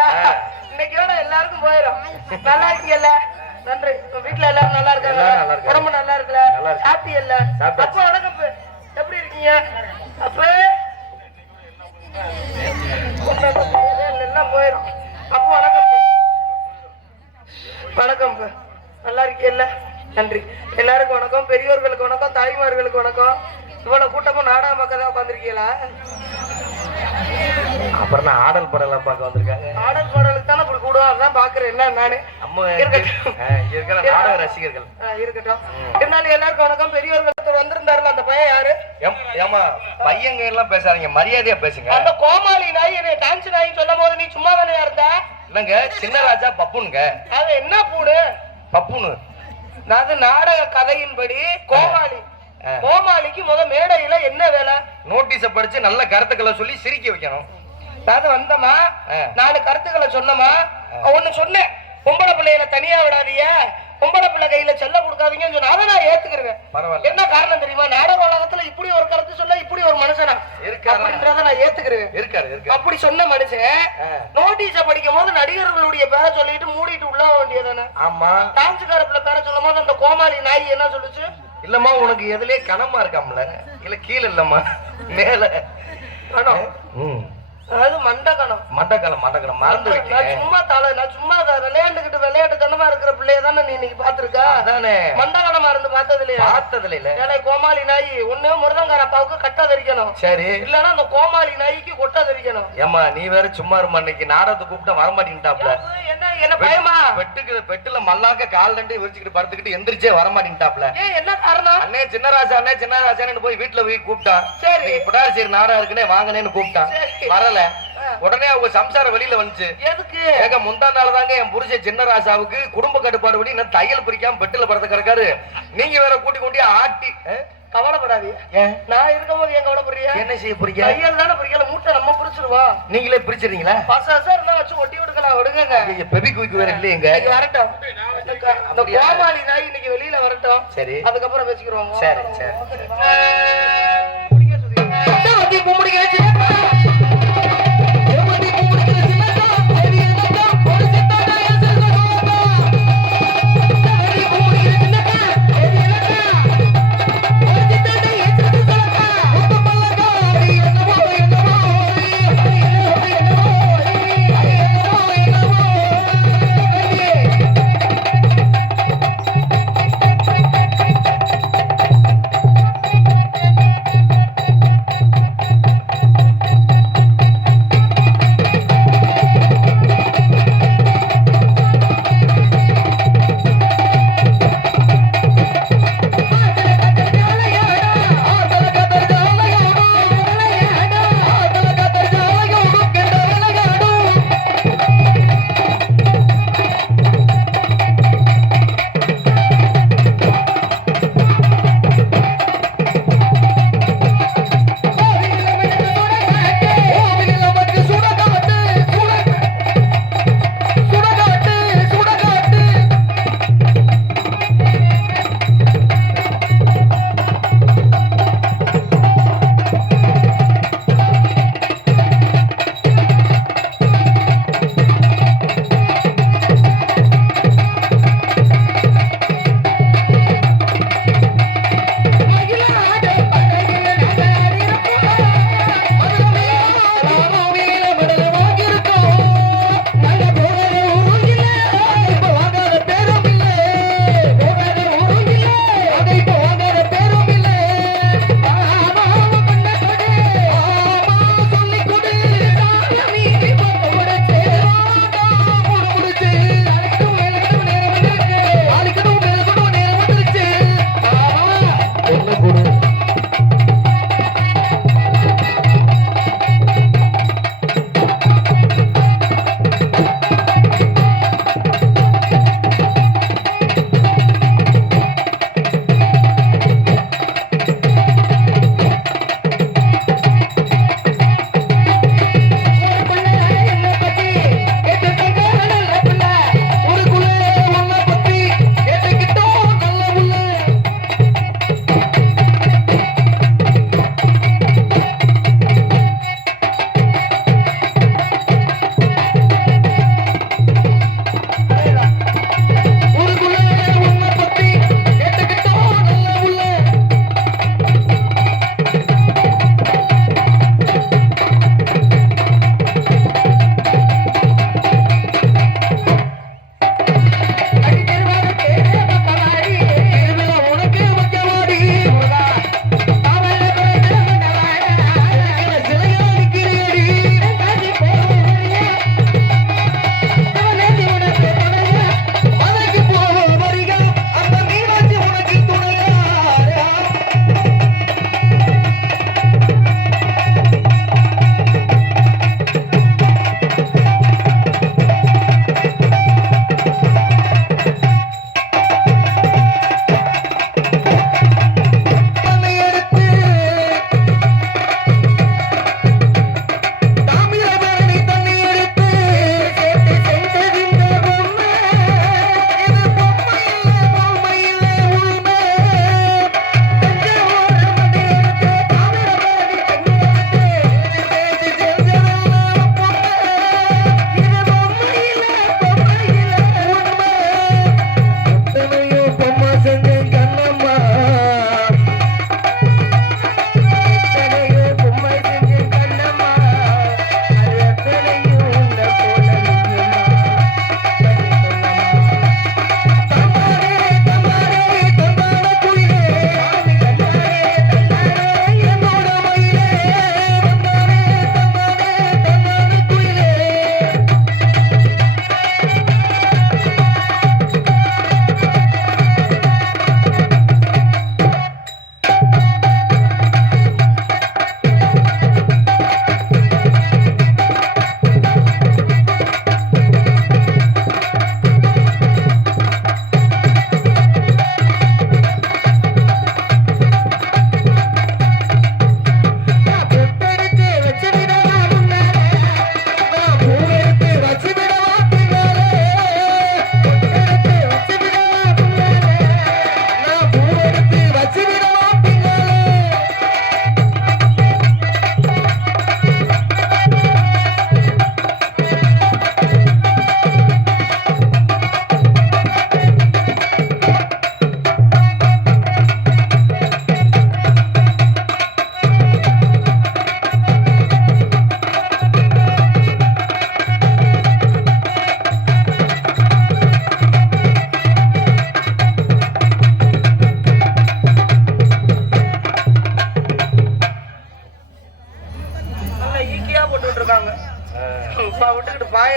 ஆ. இன்னைக்கோட எல்லாருக்கும் போயிடும் நல்லா இருக்கீங்கல்ல நன்றி வீட்ல எல்லாரும் நல்லா இருக்காங்க. உடம்பு நல்லா இருக்குல்ல. சாப்பிட்டீங்கல்ல சாப்பிட்டாச்சு. அப்பா வணக்கம். எப்படி இருக்கீங்க அப்ப எல்லாம் போயிடும் அப்போ வணக்கம். வணக்கம். நல்லா இருக்கீங்கல்ல நன்றி எல்லாருக்கும் வணக்கம் பெரியோர்களுக்கு வணக்கம் தாய்மார்களுக்கு வணக்கம் இவ்வளவு கூட்டமும் நாடகம் பக்கம் தான் உட்காந்துருக்கீங்களா அப்புறம் நான் ஆடல் படம் எல்லாம் பார்க்க வந்திருக்காங்க. ஆடல் பாடலுக்கு தானே இப்படி அதான் பாக்குறேன் என்ன நானு? நம்ம இருக்கட்டும். இருக்கிற நாடக ரசிகர்கள். இருக்கட்டும். இருந்தாலும் எல்லாருக்கும் வணக்கம். பெரியவர்கள் வந்திருந்தாருல அந்த பையன் யாரு? ஏம், பையங்க எல்லாம் பேசாதீங்க மரியாதையா பேசுங்க. அந்த கோமாளி நாய் என்னை டான்ஸ் நாய் சொல்லும் போது நீ சும்மா தானே இருந்த? இல்லங்க சின்ன ராஜா பப்புனுங்க. அது என்ன பூடு பப்புனு. அது நாடக கதையின்படி கோமாளி. கோமாளிக்கு முத மேடையில என்ன வேலை? நோட்டீஸ படிச்சு நல்ல கருத்துக்களை சொல்லி சிரிக்க வைக்கணும். அதாவது வந்தமா. நாலு கருத்துக்களை சொன்னமா ஒண்ணு சொன்னேன். பொம்பளை பிள்ளைகளை தனியா விடாதீங்க. பொம்பளை பிள்ளை கையில செல்ல கொடுக்காதீங்கன்னு சொன்ன அதை நான் ஏத்துக்கிறேன். பரவாயில்ல. என்ன காரணம் தெரியுமா? நாடக உலகத்துல இப்படி ஒரு கருத்து சொல்ல இப்படி ஒரு மனுஷனா? அப்படின்றத நான் ஏத்துக்கிறேன். இருக்காரு அப்படி சொன்ன மனுஷன். நோட்டீஸ படிக்கும் போது நடிகர்களுடைய பேரை சொல்லிட்டு மூடிட்டு உள்ள வேண்டியதானே? ஆமா. டான்ஸுக்கார பிள்ளை பேரை சொல்லும் போது அந்த கோமாளி நாய் என்ன சொல்லுச்சு? இல்லம்மா உனக்கு எதுலயே கனமா இருக்காம்ல? இல்ல கீழ இல்லம்மா. மேல. ம். அதாவது மண்டகணம். மண்டக்கலம் மண்டக்கலம் மறந்து வைக்கிறேன் சும்மா தலை நான் சும்மா விளையாண்டுகிட்டு விளையாட்டு தனமா இருக்கிற பிள்ளைய தானே நீ இன்னைக்கு பாத்திருக்கா அதானே. மண்டகணமா இருந்து பார்த்தது இல்லையா பார்த்ததுல இல்ல. ஏழை கோமாளி நாய் ஒண்ணு முருதங்கார அப்பாவுக்கு கட்ட தரிக்கணும் சரி. இல்லன்னா அந்த கோமாளி நாய்க்கு கொட்ட தரிக்கணும் ஏம்மா நீ வேற சும்மா இருமா இன்னைக்கு நாடகத்தை கூப்பிட்டா வரமாட்டேங்கிட்டாப்ல என்ன என்ன பயமா? பெட்டுக்கு பெட்டுல மல்லாக்க கால் ரெண்டு விரிச்சுக்கிட்டு படுத்துக்கிட்டு எந்திரிச்சே வரமாட்டேங்கிட்டாப்ல ஏன் என்ன காரணம்? அண்ணே சின்னராஜா அண்ணே சின்னராஜான்னு போய் வீட்டுல போய் கூப்பிட்டான் சரி. பிடாரி சரி நாடகம் இருக்குனே வாங்கனேன்னு கூப்பிட்டான் சரி. வரல. உடனே அவங்க சம்சாரம் வெளியில வந்துச்சு. எதுக்கு? ஏங்க முந்தா நாள் தாங்க என் புருஷன் சின்ன ராசாவுக்கு குடும்ப கட்டுப்பாடு படி இன்னும் தையல் பிரிக்காம பெட்டுல படுத்த கிடக்காரு நீங்க வேற கூட்டி கொண்டு ஆட்டி ஏன்? நான் இருக்கும்போது கவலைப்படுறியா என்ன செய்ய போறீங்க? தானே மூட்டை நம்ம பிடிச்சிருவோம் நீங்களே பிரிச்சிருங்களா பச சார் இருந்தா வச்சு ஒட்டி விடுக்கலாம் விடுங்க பெபி குயிக் வேற இல்லையங்க வரட்டும். அந்த கோமாளி நாய் இன்னைக்கு வெளியில வரட்டும். சரி. அதுக்கப்புறம் வச்சுக்கிறோம் சரி சரி. ஆ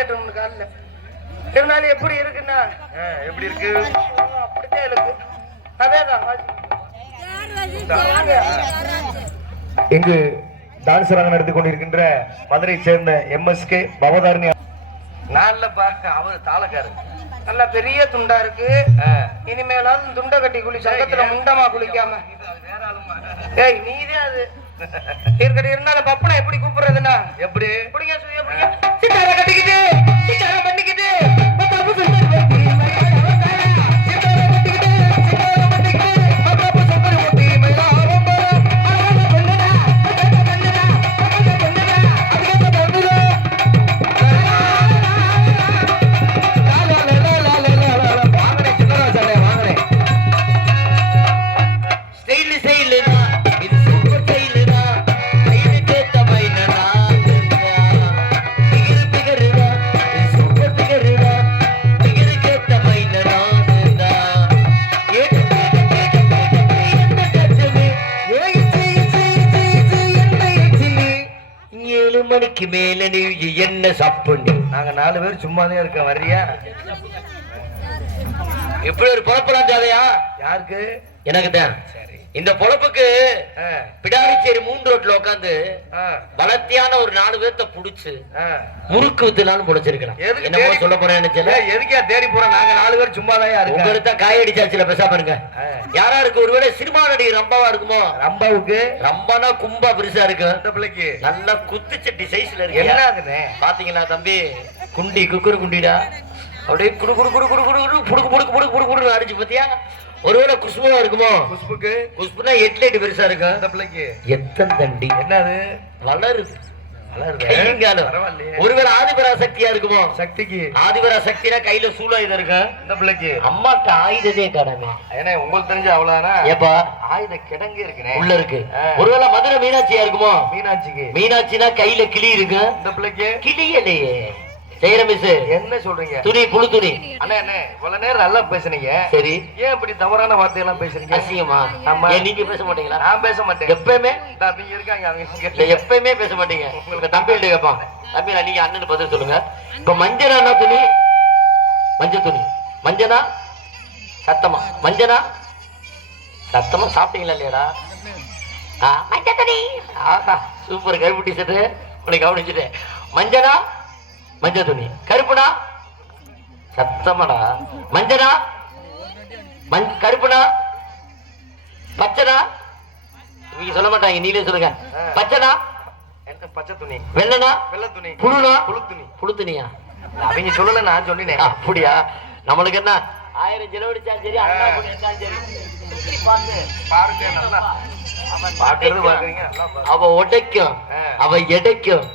விட்டுக்கிட்டு பாயட்டும் காலில். இருந்தாலும் எப்படி இருக்குன்னா? எப்படி இருக்கு? அப்படித்தான் இருக்கு. அதேதான் இங்கு டான்சராக நடத்தி கொண்டிருக்கின்ற மதுரை சேர்ந்த எம்எஸ்கே பவதாரணி நான் இல்லப்பா அவர் தாளக்காரு. நல்ல பெரிய துண்டா இருக்கு. இனிமேலாவது துண்டை கட்டி குளி சங்கத்துல முண்டமா குளிக்காம. ஏய் நீதே அது இருக்கட்டும் இருந்தாலும் பப்பனை எப்படி கூப்பிடுறதுன்னா? எப்படி? பிடிங்க சுய பிடிங்க சித்தார கட்டிக்கிட்டு சித்தார பண்ணிக்கிட்டு நாள் சும்மாவே இருக்க வர்றியா? எப்படி ஒரு புறப்பலாம் ஜாதையா? யாருக்கு? எனக்கு தான். இந்த பொழப்புக்கு பிடாரிச்சேரி மூன்று ரோட்ல உட்காந்து வளர்த்தியான ஒரு நாலு பேர்த்த புடிச்சு. முறுக்கு வித்துலான்னு புடிச்சிருக்கலாம் என்னமோ சொல்ல போறேன் நினைச்சல? எதுக்கே தேடி போறோம்? நாங்க நாலு பேர் சும்மாதான் இருக்கோம். உங்களுக்கு தான் காய் அடிச்சாச்சுல பேசாம இருங்க ஆ. யாரா இருக்கு ஒருவேளை சினிமா நடிகை ரம்பாவா இருக்குமோ? ரம்பாவுக்கு? ரம்பானா கும்பா பெருசா இருக்கு. இந்த பிள்ளைக்கு. நல்லா குத்துச்சட்டி சைஸ்ல இருக்கு. என்ன ஆகுதுண்ணே பாத்தீங்களா தம்பி? குண்டி குக்குரு குண்டிடா. அப்படியே குடு குடு குடு குடு குடு குடு புடுக்கு புடுக்கு புடுக்கு புடுக்கு புடுக்கு அடிச்சு பாத்தியா? ஒருவேளை குஷ்புவா இருக்குமோ? குஷ்புக்கு? குஷ்புனா எட்லைட் பெருசா இருக்கு? இந்த பிள்ளைக்கு. எத்தன் தண்டி? என்னது? வளருது. ஒருவேளை ஆதிபரா சக்தியா இருக்குமோ? சக்திக்கு. ஆதிபரா சக்தினா கையில சூழாயுதம் இருக்கு? இந்த பிள்ளைக்கு. அம்மாட்ட ஆயுதமே காணாமே ஏன்னா உங்களுக்கு தெரிஞ்ச அவ்வளவுதானா? ஏப்பா. ஆயுத கிடங்கு இருக்குண்ணே உள்ள இருக்கு. ஒருவேளை மதுரை மீனாட்சியா இருக்குமோ? மீனாட்சிக்கு. மீனாட்சினா கையில கிளி இருக்கு? இந்த பிள்ளைக்கு. கிளியலையே. செய்யற மிஸ் என்ன சொல்றீங்க? துணி புழு துணி. அண்ணா என்ன இவ்வளவு நேரம் நல்லா பேசுனீங்க. சரி. ஏன் இப்படி தவறான வார்த்தையெல்லாம் பேசுறீங்க? அசிங்கமா? ஆமா. நீங்க பேச மாட்டீங்களா? நான் பேச மாட்டேன். எப்பயுமே? அவங்க இருக்காங்க அவங்க. எப்பயுமே பேச மாட்டீங்க. உங்க தம்பிகிட்ட கேட்பான். தம்பி நீங்க அண்ணன் பதில் சொல்லுங்க. இப்ப மஞ்சனா துணி? மஞ்சள் துணி. மஞ்சனா சத்தமா. மஞ்சனா சத்தமா சாப்பிட்டீங்களா இல்லையாடா? ஆ, மஞ்சள் துணி. சூப்பர். கருப்பு டிஷர்ட் உனக்கு கவனிச்சுட்டேன். மஞ்சனா மஞ்சள் துணி கருப்புனா? சத்தமாடா. மஞ்சனா? மஞ் கருப்புனா? பச்சனா? நீங்க சொல்ல மாட்டாங்க நீங்களே சொல்லுங்க. பச்சனா? பச்சை துணி வெள்ளனா? வெள்ளை துணி புழுனா? புழு துணி புழு துணியா அவங்க சொல்லல நான் சொன்னேன். அப்படியா? நம்மளுக்கு என்ன? ஆயிரம் செலவழிச்சாலும் சரி அண்ணா சரி. பாருங்க நல்லா. பாக்குறது பாக்குறீங்க நல்லா பாருங்க. அவ உடைக்கும். அவ எடைக்கும்.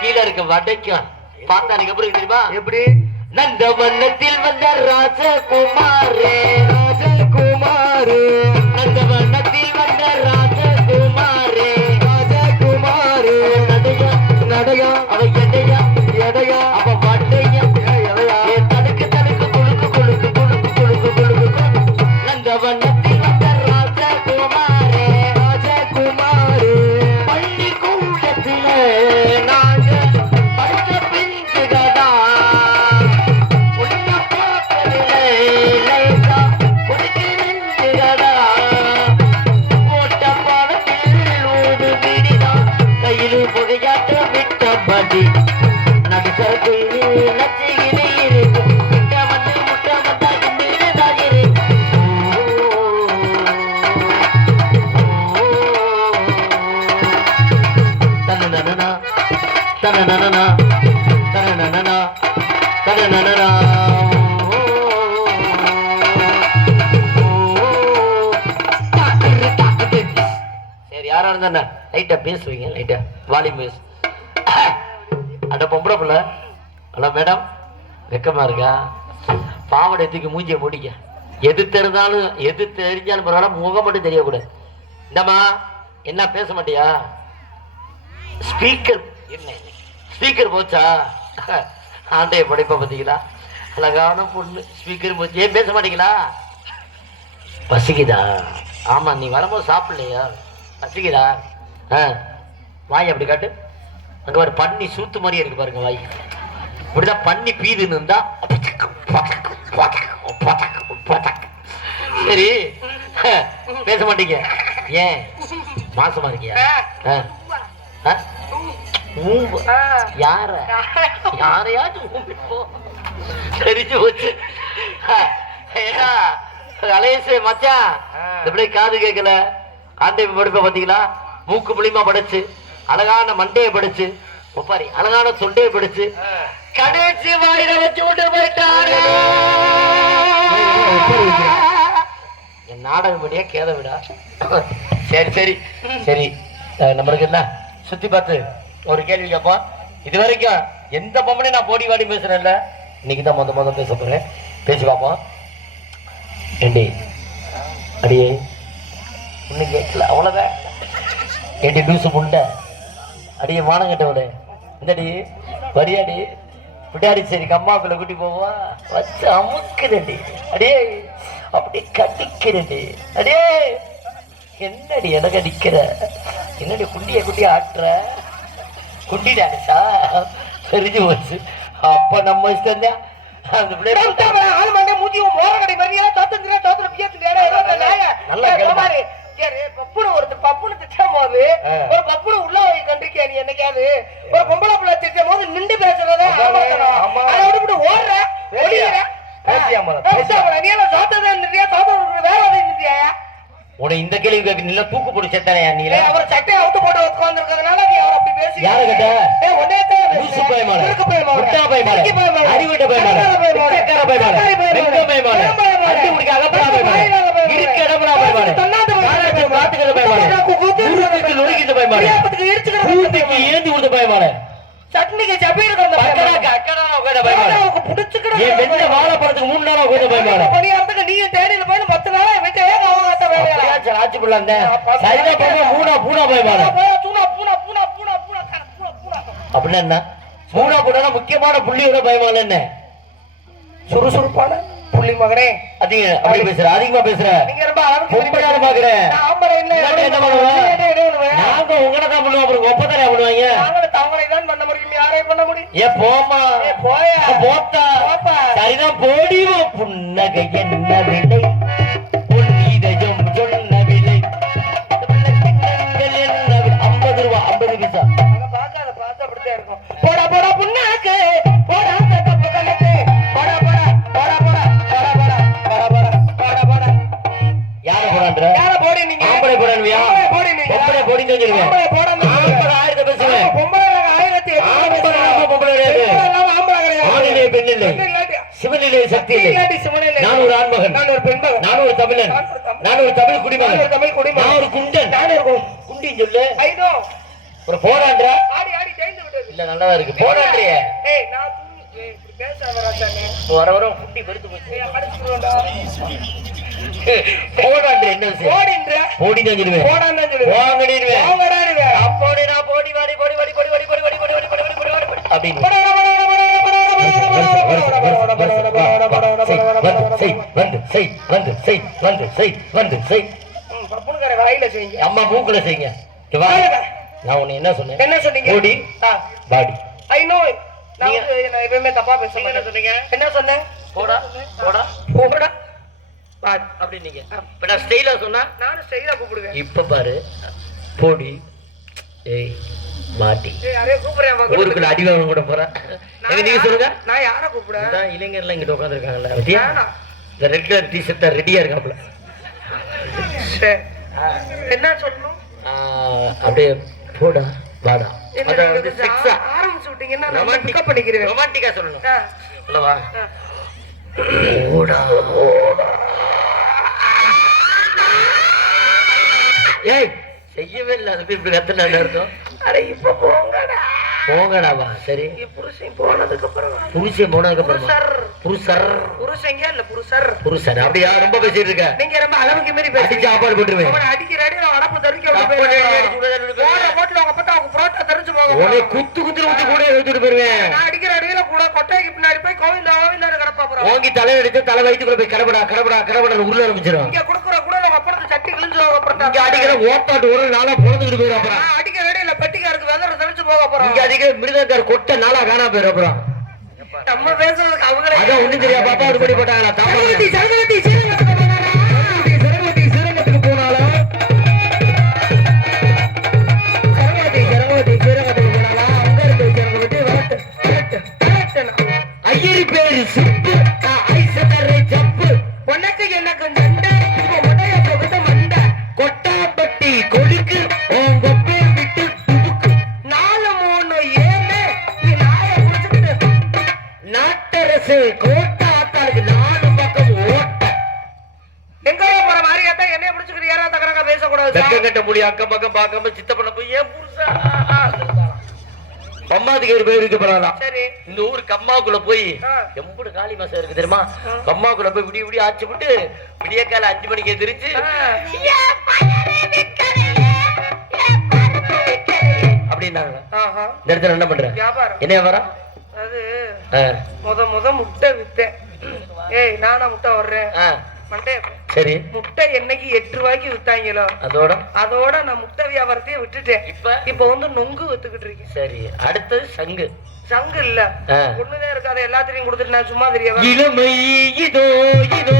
கீழே இருக்க வடைக்கும். பார்த்தா நீங்க எப்படி தெரியுமா? எப்படி? நந்தவனத்தில் வந்த ராஜகுமாரே ராஜகுமாரே. சரி லைட்டாக பேசுவீங்க லைட்டாக வாலி பேசு அட பொம்பளை பிள்ள. ஹலோ மேடம் வெக்கமாக இருக்கா? பாவடை தூக்கி மூஞ்சிய முடிக்க. எது தெரிஞ்சாலும் எது தெரிஞ்சாலும் பரவாயில்ல முகம் மட்டும் தெரியக்கூடாது. இந்தம்மா என்ன பேச மாட்டியா? ஸ்பீக்கர் என்ன ஸ்பீக்கர் போச்சா? ஆண்டைய படைப்பை பார்த்தீங்களா? அழகான பொண்ணு. ஸ்பீக்கர் போச்சு. ஏன் பேச மாட்டீங்களா? பசிக்குதா? ஆமா நீ வரும்போது சாப்பிடலையா? பசிக்குதா ஆ வாய் அப்படி காட்டு. அங்க ஒரு பன்னி சூத்து மாதிரியே இருக்கு பாருங்க வாய். இப்படிதான் பன்னி பீதுன்னு இருந்தா சரி பேச மாட்டீங்க. ஏன்? மாசமா இருக்கியா. யார? யாரையாச்சும். தெரிஞ்சு போச்சு. ஏன்னா அலேசு மச்சான். இப்படி காது கேட்கல. காந்தேவி படிப்பை பார்த்தீங்களா? மூக்கு புளிமா படிச்சு அழகான மண்டையை படிச்சு ஒப்பாரி அழகான தொண்டையை படிச்சு. கடைசி வாயில வச்சு விட்டு போயிட்டாரு. என் நாடகம் படியா கேத விடா. சரி சரி சரி. நம்மளுக்கு என்ன? சுத்தி பார்த்து ஒரு கேள்வி கேட்போம் இது வரைக்கும் எந்த பொம்பளையும் நான் போடி வாடி பேசுறேன்ல? இன்னைக்கு தான் மொத்த மொதல் பேச போறேன். பேசி பார்ப்போம். ஏண்டி? அடியே. இன்னும் கேட்கல. அவ்வளோதான் ஏண்டி லூசு முண்டை அடியே வானம் கட்டவளே. இந்தடி வரியாடி? விடாடி சரி கம்மாக்குள்ள கூட்டி போவா? வச்சு அமுக்குறடி அடியே அப்படி கடிக்கிறடி அடியே என்னடி எனக்கு அடிக்கிற என்னடி குண்டிய குண்டிய ஆட்டுற? குண்டி டான்ஸா தெரிஞ்சு போச்சு. அப்ப நம்ம இஷ்டம் தான். அந்த பிள்ளை ஆள் மண்டை மூஞ்சி மோர கடை மாதிரியா? தோத்துங்கிற தோத்துற பியத்துக்கு நல்லா பப்புனு ஒருத்தர் பப்புனு திட்டம் போது. ஒரு பப்புனு உள்ள போய் கண்டிருக்கியா நீ என்னைக்காவது? ஒரு பொம்பளை புள்ள திட்டம் போது நின்று பேசுறதா. அதை விட்டு ஓடுற ஒளியிற? பேசியாம, நீ எல்லாம் நின்றியா வேற நின்றியா உன இந்த கேள்வி கேட்க நீ தூக்கு போட்டு செத்தானே நீ அவர் சட்டையை அவுத்து போட்டு உட்கார்ந்துருக்கிறதுனால நீ அவர் அப்படி பேசி யாரு கிட்ட? ஒன்னே தான் லூசு பயமான. முட்டா பயமான. அறிவிட்ட பயமான. பயமான. பயமான. பயமான. அடி முடிக்காக பயமான. இருக்க இடம்னா பயமான. பாத்துக்கிற பயமான. கூத்துக்கு நுழைக்கிற பயமான. கூத்துக்கு ஏந்தி கொடுத்த பயமான. சட்னிக்கு சபையில் கிடந்த பயமான அக்கடா உட்கார்ந்த பயமான. பிடிச்சுக்கிற என் வெந்த வாழைப்பழத்துக்கு மூணு நாளா உட்கார்ந்த பயமான. புள்ள இருந்தேன். சரிதான் பாப்பா, பூனா. பூனா பூனா பூனா அப்படின்னா என்ன? மூணா பூனா முக்கியமான புள்ளியோட பயமால என்ன? சுறுசுறுப்பான புள்ளி மகனே. அதிக அப்படி பேசுற? அதிகமா பேசுற? நீங்க ரொம்ப ஆம்பளை என்ன என்ன? நாங்க உங்களை தான் பண்ணுவோம் அப்புறம் ஒப்பதானே பண்ணுவாங்க? தான் பண்ண முடியும். யாரையும் பண்ண முடியும்? ஏ போமா போயா. போத்தா. சரிதான் போடிவோ புன்னகை என்ன விலை பேசிக்கிறீங்க ஆயிரத்தை தமிழ் குடிமகன். ஒரு தமிழ் குடிமகன். நான் குண்டின்னு சொல்லு. ஐதோ ஒரு போராண்டா? ஆடி ஆடி ஜெயிந்து விட்டது. இல்ல நல்லதா இருக்கு. போராண்டறிய ஏய் நான் பேச வர வர குண்டி பெருத்து போச்சு. போடாண்டு என்ன போடின்ற போடி தான் சொல்லுவேன் போடான்னு சொல்லுவேன் வாங்கடிடுவேன் வாங்கடாடுவேன் போடி வாடி போடி வாடி போடி வாடி போடி வாடி போடி வாடி போடி வாடி வாடி அப்படி வந்து செய் வந்து செய் வந்து செய்யுங்க அம்மா மூக்குல செய்யுங்க நான் என்ன சொன்னேன் என்ன சொன்னீங்க பாடி ஐ நோ நான் எப்பவுமே தப்பா பேசுறேன் என்ன சொன்னீங்க என்ன சொன்னேன் போடா போடா பாட் அப்படின்னீங்க இப்போ நான் நானும் ஸ்டைலாக கூப்பிடுவேன். இப்போ பாரு போடி. ஏய் மாட்டி. ஊருக்குள்ள அடி வாங்க கூட போறேன் நீங்க சொல்லுங்க. நான் யாரை கூப்பிடுறேன் இளைஞர்லாம் இங்கிட்ட உட்காந்துருக்காங்கல்ல இந்த ரெட் கலர் டிஷர்ட் ரெடியா என்ன சொல்லணும்? அப்படியே போடா வாடா. அதாவது செக்ஸா ஆரம்பிச்சு விட்டீங்கன்னா சொல்லணும். ஏய் செய்யவே இல்லை. அது போய் இப்படி கத்துனா அர்த்தம் அரை இப்ப போங்கடா. போங்கடாவா சரி. புருஷன் போனதுக்கு அப்புறம் புருஷன் போனதுக்கு அப்புறமா புருஷர். புருஷர். புருஷங்க இல்ல புருஷர். புருஷன் அப்படியா? ரொம்ப பேசிட்டு இருக்க நீங்க ரொம்ப அளவுக்கு மீறி பேசுறீங்க. ஆப்பாடு போட்டுருவேன். அவனை அடிக்கிற அடி நான் அடப்பு தெரிவிக்க தப்பு விட்டு அடி, போயிடுறேன். அடிச்சு விட, அடிச்சு விட. போற போட்டுல அவங்க பார்த்தா அவங்க புரோட்டா தெரிஞ்சு குத்து குத்து ஊத்தி கூட எடுத்துட்டு போயிருவேன். நான் அடிக்கிற அடியில கூட கொட்டைக்கு பின்னாடி போய் கோவிந்தா கோவிந்தா கிடப்பா அப்புறம் ஓங்கி தலை எடுத்து தலை வயிற்றுக்குள்ள போய் கடப்படா கடப்படா கடப்படா உருள ஆரம்பிச்சிடும் இங்க குடுக்குற கூட அப்புறம் சட்டி கிழிஞ்சு அப்புறம் இங்க அடிக்கிற ஓட்டாட்டு ஒரு நாளா பிறந்துட்டு போயிடும் அப்புறம். அடிக்கிற அடியில பெட்டிக்காருக்கு வெதர் தெரிஞ்சு போக போறோம் அதிக மிருதக்கார் கொட்ட நாளா காணா போயிரு அப்புறம் நம்ம பேசுறதுக்கு அவங்களே அதான் ஒண்ணும் தெரியா பாப்பா ஒரு படி போட்டாங்களா? சரவதி பம்மாதுக்கு ஒரு பேர் இந்த ஊர் கம்மாக்குள்ள போய். எம்புடு காளி மாசம் இருக்கு தெரியுமா. கம்மாக்குள்ள போய் விடிய விடிய ஆச்சு விட்டு விடிய கால அஞ்சு மணிக்கு எதிரிச்சு. அப்படின்னாங்க இந்த இடத்துல என்ன பண்ற? வியாபாரம். என்ன வியாபாரம்? அது முத முத முட்டை வித்தேன். ஏய் நானா முட்டை வர்றேன். மண்டே சரி. முட்டை என்னைக்கு எட்டு ரூபாய்க்கு வித்தாங்களோ? அதோட? அதோட நான் முட்டை வியாபாரத்தையே விட்டுட்டேன். இப்ப? இப்ப வந்து நொங்கு வித்துக்கிட்டு இருக்கேன். சரி. அடுத்தது சங்கு. சங்கு இல்ல. ஒண்ணுதான் இருக்காது. எல்லாத்தையும் கொடுத்துட்டு நான் சும்மா தெரியவா இளமை இதோ இதோ.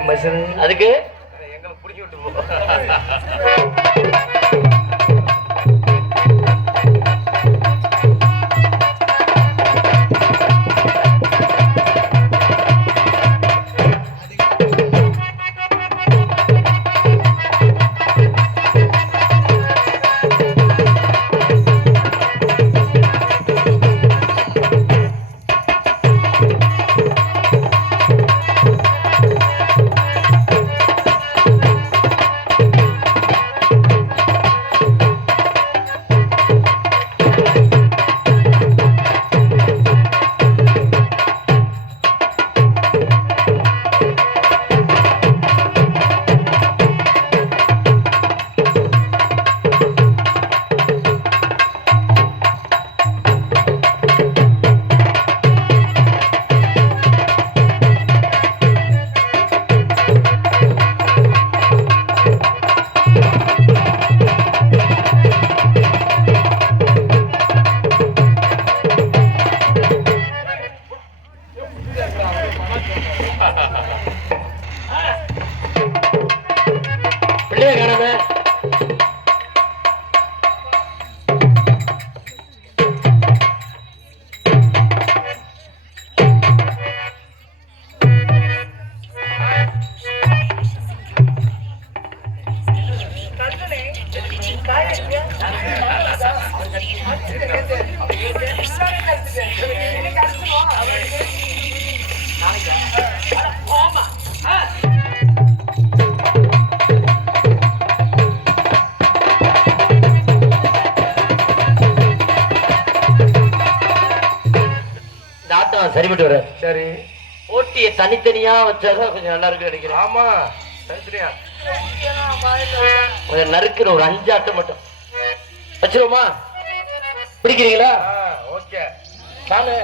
மசரு அதுக்கு? எங்களுக்கு பிடிச்சி விட்டு போ. சரிபட்டு வர. சரி. ஓட்டிய தனித்தனியா வச்சாதான் கொஞ்சம் நல்லா இருக்கு நினைக்கிறேன். ஆமா. தனித்தனியா. நறுக்கிற ஒரு அஞ்சு ஆட்டம் மட்டும். வச்சிருவோமா? பிடிக்கிறீங்களா? ஓகே. நானு.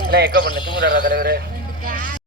என்ன எக்க பண்ண தூங்குறாரா தலைவரு?